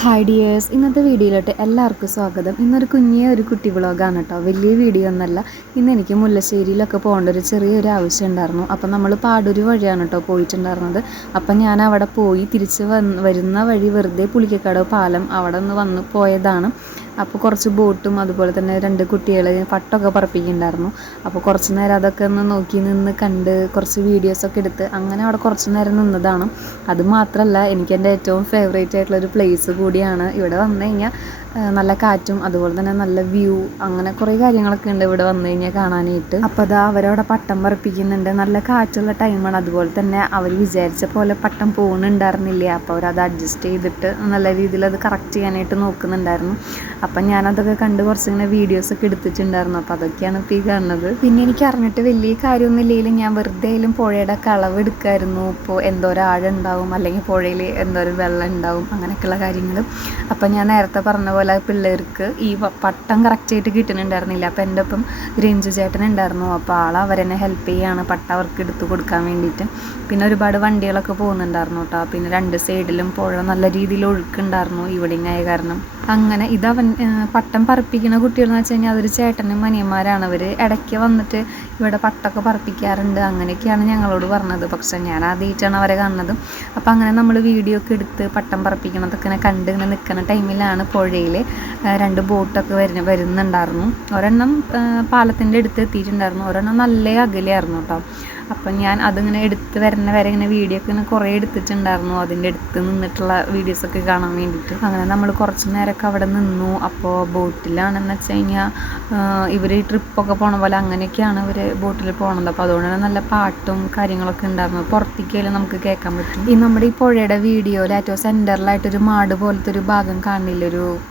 Hi dears, ഇന്നത്തെ വീഡിയോയിലോട്ട് എല്ലാവർക്കും സ്വാഗതം. ഇന്നൊരു ഒരു കുട്ടി വ്ളോഗാണ് കേട്ടോ, വലിയ വീഡിയോ ഒന്നല്ല. ഇന്ന് എനിക്ക് മുല്ലശ്ശേരിയിലൊക്കെ പോകേണ്ട ഒരു ചെറിയൊരു ആവശ്യം ഉണ്ടായിരുന്നു. അപ്പം നമ്മൾ പാടൂർ വഴിയാണ് കേട്ടോ പോയിട്ടുണ്ടായിരുന്നത്. അപ്പം ഞാൻ അവിടെ പോയി തിരിച്ച് വരുന്ന വഴി വെറുതെ പുളിക്കക്കടവ് പാലം അവിടെ ഒന്ന് വന്ന് പോയതാണ്. അപ്പോൾ കുറച്ച് ബോട്ടും അതുപോലെ തന്നെ 2 കുട്ടികൾ പട്ടമൊക്കെ പറപ്പിക്കുന്നുണ്ടായിരുന്നു. അപ്പോൾ കുറച്ച് നേരം അതൊക്കെ ഒന്ന് നോക്കി നിന്ന് കണ്ട് കുറച്ച് വീഡിയോസൊക്കെ എടുത്ത് അങ്ങനെ അവിടെ കുറച്ച് നേരം നിന്നതാണ്. അത് മാത്രമല്ല, എനിക്ക് എൻ്റെ ഏറ്റവും ഫേവറേറ്റ് ആയിട്ടുള്ളൊരു പ്ലേസ് കൂടിയാണ്. ഇവിടെ വന്നു കഴിഞ്ഞാൽ നല്ല കാറ്റും അതുപോലെ തന്നെ നല്ല വ്യൂ, അങ്ങനെ കുറേ കാര്യങ്ങളൊക്കെ ഉണ്ട് ഇവിടെ വന്നു കഴിഞ്ഞാൽ കാണാനായിട്ട്. അപ്പോൾ അതാ അവരവിടെ പട്ടം പറപ്പിക്കുന്നുണ്ട്. നല്ല കാറ്റുള്ള ടൈമാണ്. അതുപോലെ തന്നെ അവർ വിചാരിച്ച പോലെ പട്ടം പോകുന്നുണ്ടായിരുന്നില്ല. അപ്പോൾ അവരത് അഡ്ജസ്റ്റ് ചെയ്തിട്ട് നല്ല രീതിയിൽ അത് കറക്റ്റ് ചെയ്യാനായിട്ട് നോക്കുന്നുണ്ടായിരുന്നു. അപ്പം ഞാനതൊക്കെ കണ്ട് കുറച്ചിങ്ങനെ വീഡിയോസൊക്കെ എടുത്തിട്ടുണ്ടായിരുന്നു. അപ്പോൾ അതൊക്കെയാണ് ഇപ്പോൾ ഈ കാണുന്നത്. പിന്നെ എനിക്ക് അറിഞ്ഞിട്ട് വലിയ കാര്യമൊന്നും ഇല്ലെങ്കിലും ഞാൻ വെറുതെ ആയാലും പുഴയുടെ കളവ് എടുക്കായിരുന്നു. ഇപ്പോൾ എന്തോരം ആഴം ഉണ്ടാവും, അല്ലെങ്കിൽ പുഴയിൽ എന്തോരം വെള്ളം ഉണ്ടാവും, അങ്ങനെയൊക്കെയുള്ള കാര്യങ്ങൾ. അപ്പം ഞാൻ നേരത്തെ പറഞ്ഞ പോലെ പിള്ളേർക്ക് ഈ പട്ടം കറക്റ്റായിട്ട് കിട്ടുന്നുണ്ടായിരുന്നില്ല. അപ്പോൾ എൻ്റെ ഒപ്പം രഞ്ജു ചേട്ടൻ ഉണ്ടായിരുന്നു. അപ്പോൾ അവരെന്നെ ഹെൽപ്പ് ചെയ്യുകയാണ് പട്ടം അവർക്ക് എടുത്ത് കൊടുക്കാൻ വേണ്ടിയിട്ട്. പിന്നെ ഒരുപാട് വണ്ടികളൊക്കെ പോകുന്നുണ്ടായിരുന്നു കേട്ടോ. പിന്നെ 2 സൈഡിലും പുഴ നല്ല രീതിയിൽ ഒഴുക്കുണ്ടായിരുന്നു ഈവനിങ് ആയ കാരണം. അങ്ങനെ ഇതവൻ പട്ടം പറപ്പിക്കുന്ന കുട്ടികളെന്ന് വെച്ച് കഴിഞ്ഞാൽ അതൊരു ചേട്ടനും അനിയന്മാരാണ്. അവർ ഇടയ്ക്ക് വന്നിട്ട് ഇവിടെ പട്ടമൊക്കെ പറപ്പിക്കാറുണ്ട്, അങ്ങനെയൊക്കെയാണ് ഞങ്ങളോട് പറഞ്ഞത്. പക്ഷേ ഞാൻ ആദ്യമായിട്ടാണ് അവരെ കാണുന്നത്. അപ്പോൾ അങ്ങനെ നമ്മൾ വീഡിയോ ഒക്കെ എടുത്ത് പട്ടം പറപ്പിക്കണതൊക്കെ കണ്ട് ഇങ്ങനെ നിൽക്കുന്ന ടൈമിലാണ് പുഴയിൽ 2 ബോട്ടൊക്കെ വരുന്നുണ്ടായിരുന്നു. ഒരെണ്ണം പാലത്തിൻ്റെ അടുത്ത് എത്തിയിട്ടുണ്ടായിരുന്നു, ഒരെണ്ണം നല്ല അകലെയായിരുന്നു കേട്ടോ. അപ്പം ഞാൻ അതിങ്ങനെ എടുത്ത് വരുന്ന വരെ ഇങ്ങനെ വീഡിയോ ഒക്കെ ഇങ്ങനെ കുറേ എടുത്തിട്ടുണ്ടായിരുന്നു, അതിൻ്റെ അടുത്ത് നിന്നിട്ടുള്ള വീഡിയോസൊക്കെ കാണാൻ വേണ്ടിയിട്ട്. അങ്ങനെ നമ്മൾ കുറച്ച് നേരമൊക്കെ അവിടെ നിന്നു. അപ്പോൾ ബോട്ടിലാണെന്ന് വെച്ച് കഴിഞ്ഞാൽ ഇവർ ട്രിപ്പൊക്കെ പോണ പോലെ അങ്ങനെയൊക്കെയാണ് ഇവർ ബോട്ടിൽ പോകണത്. അപ്പോൾ അതുകൊണ്ട് തന്നെ നല്ല പാട്ടും കാര്യങ്ങളൊക്കെ ഉണ്ടായിരുന്നു. പുറത്തേക്കായാലും നമുക്ക് കേൾക്കാൻ പറ്റും. നമ്മുടെ ഈ പുഴയുടെ വീഡിയോയിൽ ഏറ്റവും സെൻറ്ററിലായിട്ടൊരു മാട് പോലത്തെ ഒരു ഭാഗം കാണില്ല,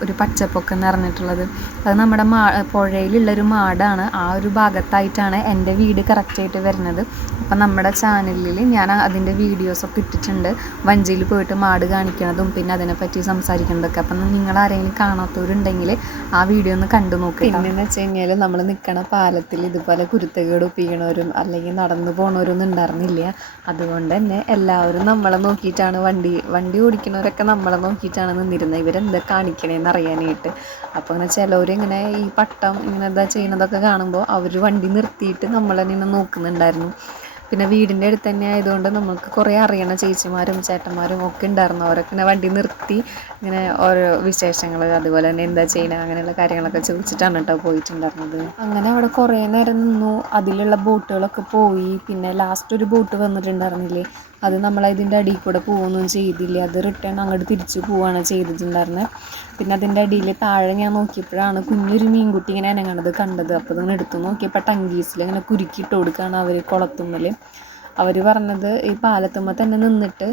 ഒരു പച്ചപ്പൊക്കെ നിറഞ്ഞിട്ടുള്ളത്. അത് നമ്മുടെ പുഴയിലുള്ളൊരു മാടാണ്. ആ ഒരു ഭാഗത്തായിട്ടാണ് എൻ്റെ വീട് കറക്റ്റായിട്ട് വരുന്നത്. അപ്പം നമ്മുടെ ചാനലിൽ ഞാൻ അതിൻ്റെ വീഡിയോസൊക്കെ ഇട്ടിട്ടുണ്ട്, വഞ്ചിയിൽ പോയിട്ട് മാട് കാണിക്കണതും പിന്നെ അതിനെപ്പറ്റി സംസാരിക്കുന്നതൊക്കെ. അപ്പം നിങ്ങൾ ആരെങ്കിലും കാണാത്തവരുണ്ടെങ്കിൽ ആ വീഡിയോ ഒന്ന് കണ്ടു നോക്കുക. പിന്നെയെന്ന് വെച്ച് കഴിഞ്ഞാൽ നമ്മൾ നിൽക്കണ പാലത്തിൽ ഇതുപോലെ കുരുത്തക്കേട് ഒപ്പിക്കണവരും അല്ലെങ്കിൽ നടന്നു പോകണവരൊന്നും ഉണ്ടായിരുന്നില്ല. അതുകൊണ്ട് തന്നെ എല്ലാവരും നമ്മളെ നോക്കിയിട്ടാണ് വണ്ടി ഓടിക്കണവരൊക്കെ നമ്മളെ നോക്കിയിട്ടാണ് നിന്നിരുന്നത്, ഇവരെന്താ കാണിക്കണേന്ന് അറിയാനായിട്ട്. അപ്പോൾ അങ്ങനെ ചിലവരിങ്ങനെ ഈ പട്ടം ഇങ്ങനെ എന്താ ചെയ്യണതൊക്കെ കാണുമ്പോൾ അവർ വണ്ടി നിർത്തിയിട്ട് നമ്മളെന്നെ ഇങ്ങനെ നോക്കുന്നുണ്ടായിരുന്നു. പിന്നെ വീടിൻ്റെ അടുത്ത് തന്നെ ആയതുകൊണ്ട് നമുക്ക് കുറേ അറിയണ ചേച്ചിമാരും ചേട്ടന്മാരും ഒക്കെ ഉണ്ടായിരുന്നു. അവരൊക്കെ ഇങ്ങനെ വണ്ടി നിർത്തി ഇങ്ങനെ ഓരോ വിശേഷങ്ങൾ അതുപോലെ തന്നെ എന്താ ചെയ്യണത് അങ്ങനെയുള്ള കാര്യങ്ങളൊക്കെ ചോദിച്ചിട്ടാണ് കേട്ടോ പോയിട്ടുണ്ടായിരുന്നത്. അങ്ങനെ അവിടെ കുറേ നേരം നിന്നു. അതിലുള്ള ബോട്ടുകളൊക്കെ പോയി. പിന്നെ ലാസ്റ്റ് ഒരു ബോട്ട് വന്നിട്ടുണ്ടായിരുന്നില്ലേ, അത് നമ്മളതിൻ്റെ അടിയിൽ കൂടെ പോവുകയൊന്നും ചെയ്തില്ല. അത് റിട്ടേൺ അങ്ങോട്ട് തിരിച്ചു പോവുകയാണ് ചെയ്തിട്ടുണ്ടായിരുന്നത്. പിന്നെ അതിൻ്റെ അടിയിൽ താഴെ ഞാൻ നോക്കിയപ്പോഴാണ് കുഞ്ഞൊരു മീൻകുട്ടി ഇങ്ങനെ അനങ്ങണത് കണ്ടത്. അപ്പോൾ ഇങ്ങനെ എടുത്ത് നോക്കിയപ്പോൾ ടങ്കീസിൽ ഇങ്ങനെ കുരുക്കിയിട്ട് കൊടുക്കുകയാണ് അവർ കുളത്തുമ്മൽ. അവർ പറഞ്ഞത് ഈ പാലത്തുമ്മ തന്നെ നിന്നിട്ട്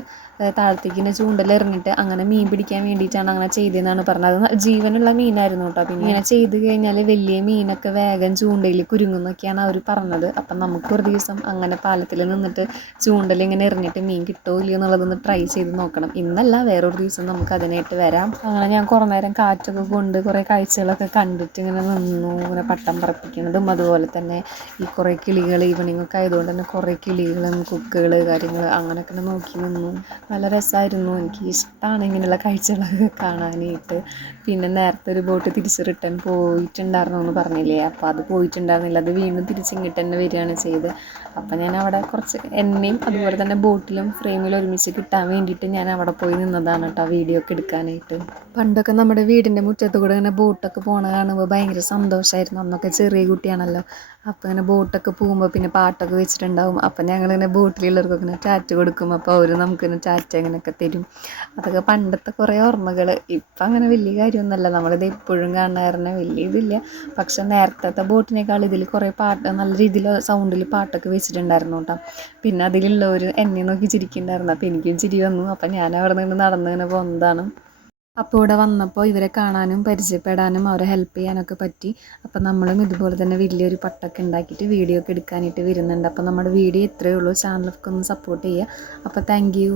താഴത്തേക്ക് ഇങ്ങനെ ചൂണ്ടലെറിഞ്ഞിട്ട് അങ്ങനെ മീൻ പിടിക്കാൻ വേണ്ടിയിട്ടാണ് അങ്ങനെ ചെയ്തതെന്നാണ് പറഞ്ഞത്. അത് ജീവനുള്ള മീനായിരുന്നു കേട്ടോ. പിന്നെ ഇങ്ങനെ ചെയ്ത് കഴിഞ്ഞാൽ വലിയ മീനൊക്കെ വേഗം ചൂണ്ടയിൽ കുരുങ്ങുന്നൊക്കെയാണ് അവർ പറഞ്ഞത്. അപ്പം നമുക്കൊരു ദിവസം അങ്ങനെ പാലത്തിൽ നിന്നിട്ട് ചൂണ്ടലിങ്ങനെ എറിഞ്ഞിട്ട് മീൻ കിട്ടുമോ ഇല്ലയോ എന്നുള്ളതൊന്ന് ട്രൈ ചെയ്ത് നോക്കണം. ഇന്നല്ല, വേറൊരു ദിവസം നമുക്ക് അതിനായിട്ട് വരാം. അങ്ങനെ ഞാൻ കുറേ നേരം കാറ്റൊക്കെ കൊണ്ട് കുറേ കാഴ്ചകളൊക്കെ കണ്ടിട്ട് ഇങ്ങനെ നിന്നു. ഇങ്ങനെ പട്ടം പറപ്പിക്കുന്നതും അതുപോലെ തന്നെ ഈ കുറേ കിളികൾ ഈവനിങ് ഒക്കെ ആയതുകൊണ്ട് തന്നെ കുറേ കിളികളും കൊക്കുകൾ കാര്യങ്ങൾ അങ്ങനെയൊക്കെ നോക്കി നിന്നു. നല്ല രസമായിരുന്നു. എനിക്ക് ഇഷ്ടമാണ് ഇങ്ങനെയുള്ള കാഴ്ചകളൊക്കെ കാണാനായിട്ട്. പിന്നെ നേരത്തെ ഒരു ബോട്ട് തിരിച്ച് റിട്ടേൺ പോയിട്ടുണ്ടായിരുന്നു എന്ന് പറഞ്ഞില്ലേ, അപ്പോൾ അത് പോയിട്ടുണ്ടായിരുന്നില്ല, അത് വീണ്ടും തിരിച്ചിങ്ങോട്ട് തന്നെ വരികയാണ് ചെയ്ത്. അപ്പം ഞാൻ അവിടെ കുറച്ച് എന്നെയും അതുപോലെ തന്നെ ബോട്ടിലും ഫ്രെയിമിലും ഒരുമിച്ച് കിട്ടാൻ വേണ്ടിയിട്ട് ഞാൻ അവിടെ പോയി നിന്നതാണ് കേട്ടോ വീഡിയോ ഒക്കെ എടുക്കാനായിട്ട്. പണ്ടൊക്കെ നമ്മുടെ വീടിൻ്റെ മുറ്റത്ത് കൂടെ ഇങ്ങനെ ബോട്ടൊക്കെ പോകണ കാണുമ്പോൾ ഭയങ്കര സന്തോഷമായിരുന്നു. അന്നൊക്കെ ചെറിയ കുട്ടിയാണല്ലോ. അപ്പോൾ ഇങ്ങനെ ബോട്ടൊക്കെ പോകുമ്പോൾ പിന്നെ പാട്ടൊക്കെ വെച്ചിട്ടുണ്ടാവും. അപ്പം ഞങ്ങളിങ്ങനെ ബോട്ടിലുള്ളവർക്കൊക്കെ ഇങ്ങനെ ടാറ്റ കൊടുക്കും. അപ്പോൾ അവർ നമുക്കിങ്ങനെ ടാറ്റ ഇങ്ങനെയൊക്കെ തരും. അതൊക്കെ പണ്ടത്തെ കുറേ ഓർമ്മകൾ. ഇപ്പം അങ്ങനെ വലിയ കാര്യമൊന്നുമല്ല, നമ്മളിത് എപ്പോഴും കാണാറുണ്ട്, വലിയ ഇതില്ല. പക്ഷെ നേരത്തെ ബോട്ടിനേക്കാൾ ഇതിൽ കുറേ പാട്ട് നല്ല രീതിയിൽ സൗണ്ടിൽ പാട്ടൊക്കെ വെച്ചിട്ടുണ്ടായിരുന്നു കേട്ടോ. പിന്നെ അതിലുള്ളവർ എന്നെ നോക്കി ചിരിക്കുന്നുണ്ടായിരുന്നു. അപ്പോൾ എനിക്കും ചിരി വന്നു. അപ്പം ഞാൻ അവിടെ നിന്ന് നടന്ന് ഇങ്ങനെ പോകുന്നതാണ്. അപ്പോൾ ഇവിടെ വന്നപ്പോൾ ഇവരെ കാണാനും പരിചയപ്പെടാനും അവരെ ഹെൽപ്പ് ചെയ്യാനൊക്കെ പറ്റി. അപ്പോൾ നമ്മളും ഇതുപോലെ തന്നെ വലിയൊരു പട്ടൊക്കെ ഉണ്ടാക്കിയിട്ട് വീഡിയോ ഒക്കെ എടുക്കാനായിട്ട് വരുന്നുണ്ട്. അപ്പോൾ നമ്മുടെ വീഡിയോ ഇത്രയേ ഉള്ളൂ. ചാനലൊക്കെ ഒന്ന് സപ്പോർട്ട് ചെയ്യുക. അപ്പോൾ താങ്ക് യു.